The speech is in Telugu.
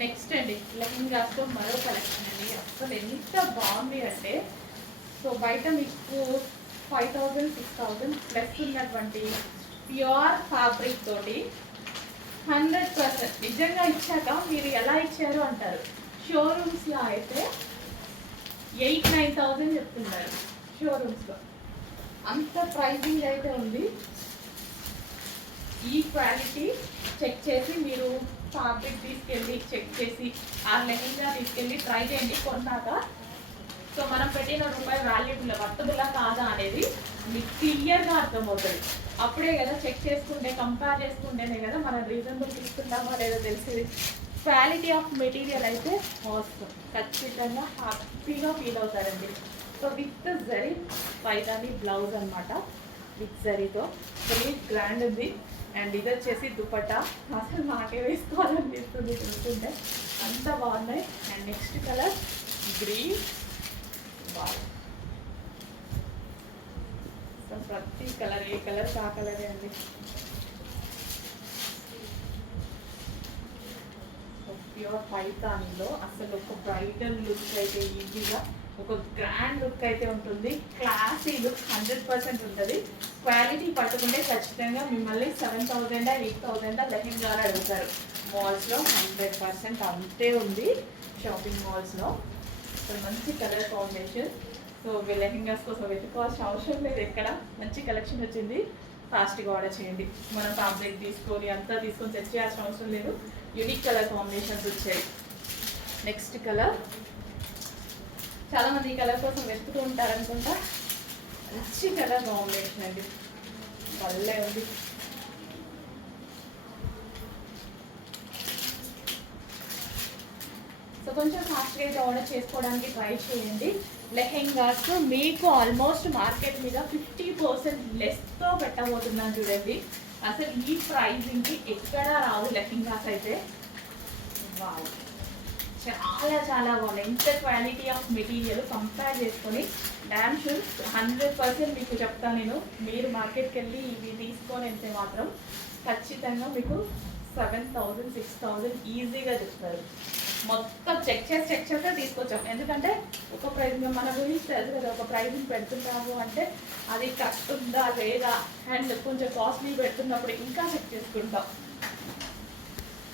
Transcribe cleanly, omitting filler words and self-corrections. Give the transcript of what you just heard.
నెక్స్ట్ అండి లెహంగాస్తో మరో కలెక్షన్ అండి. అసలు ఎంత బాగుంది అంటే, సో బయట మీకు 5000 6000 ప్లస్ ఉన్నటువంటి ప్యూర్ ఫ్యాబ్రిక్ తోటి 100% నిజంగా ఇచ్చాక మీరు ఎలా ఇచ్చారు అంటారు. షోరూమ్స్లో అయితే 8-9,000 చెప్తున్నారు. షోరూమ్స్లో అంత ప్రైజింగ్ అయితే ఉంది. ఈ క్వాలిటీ చెక్ చేసి మీరు ఫ్యాబ్రిక్ తీసుకెళ్ళి చెక్ చేసి ఆ లెహంగా తీసుకెళ్ళి ట్రై చేయండి కొన్నాక. సో మనం పెట్టిన రూపాయి వాల్యూబుల్ వర్తబుల్లా కాదా అనేది మీకు క్లియర్గా అర్థమవుతుంది. అప్పుడే కదా చెక్ చేసుకుంటే కంపేర్ చేసుకుంటేనే కదా మనం రీజనబుల్ తీసుకుంటామో లేదో తెలిసేది. క్వాలిటీ ఆఫ్ మెటీరియల్ అయితే అవసరం, ఖచ్చితంగా హ్యాపీగా ఫీల్ అవుతారండి. సో విత్ జరీ పైదాని బ్లౌజ్ అనమాట, విత్ జరీతో వెరీ గ్రాండ్ ఉంది. అండ్ ఇది వచ్చేసి దుపట్టా, అసలు నాకే వేసుకోవాలనిపిస్తుంది చూస్తుంటే, అంత బాగున్నాయి. And next colour green. So ప్రతి కలర్, ఏ కలర్ ఆ కలరే అండి. ప్యూర్ పైతానిలో అసలు ఒక బ్రైడల్ లుక్ అయితే ఈజీగా ఒక గ్రాండ్ లుక్ అయితే ఉంటుంది. క్లాసీ లుక్ 100% ఉంటుంది. క్వాలిటీ పట్టుకుంటే ఖచ్చితంగా మిమ్మల్ని 7,000 8,000 లెహంగాలు అడుగుతారు. మాల్స్లో 100% అంతే ఉంది షాపింగ్ మాల్స్లో. సో మంచి కలర్ కాంబినేషన్. సో లెహంగాస్ కోసం వెతుకోవాల్సిన అవసరం లేదు, ఎక్కడ మంచి కలెక్షన్ వచ్చింది. ఫాస్ట్గా ఆర్డర్ చేయండి. మనం ఫ్యాబ్రిక్ తీసుకొని అంతా తీసుకొని సెట్ చేయాల్సిన అవసరం లేదు. యూనిక్ కలర్ కాంబినేషన్స్ వచ్చాయి. నెక్స్ట్ కలర్ చాలామంది ఈ కలర్ కోసం వెతుకుతూ ఉంటారనుకుంటా. మంచి కలర్ కాంబినేషన్ అండి, భలే ఉంది. సో కొంచెం ఫాస్ట్గా అయితే ఆర్డర్ చేసుకోవడానికి ట్రై చేయండి. లెహెంగాస్ మీకు ఆల్మోస్ట్ మార్కెట్ మీద 50% లెస్తో పెట్టబోతున్నాను చూడండి. అసలు ఈ ప్రైజింగ్కి ఎక్కడా రావు లెహెంగాస్ అయితే. వావ్, చాలా చాలా బాగున్నాయి. ఇంత క్వాలిటీ ఆఫ్ మెటీరియల్ కంపేర్ చేసుకొని డ్యామ్ షూర్ 100% మీకు చెప్తాను నేను. మీరు మార్కెట్కి వెళ్ళి ఇవి తీసుకొని వెళ్తే మాత్రం ఖచ్చితంగా మీకు 7,000 6,000 ఈజీగా చెప్తారు. మొత్తం చెక్ చేసి తీసుకొచ్చాం. ఎందుకంటే ఒక ప్రైజ్ మన గురించి తెలుసు కదా, ఒక ప్రైజ్ని పెడుతున్నాము అంటే అది కరెక్ట్ ఉందా లేదా, అండ్ కొంచెం కాస్ట్లీ పెడుతున్నప్పుడు ఇంకా చెక్ చేసుకుంటాం.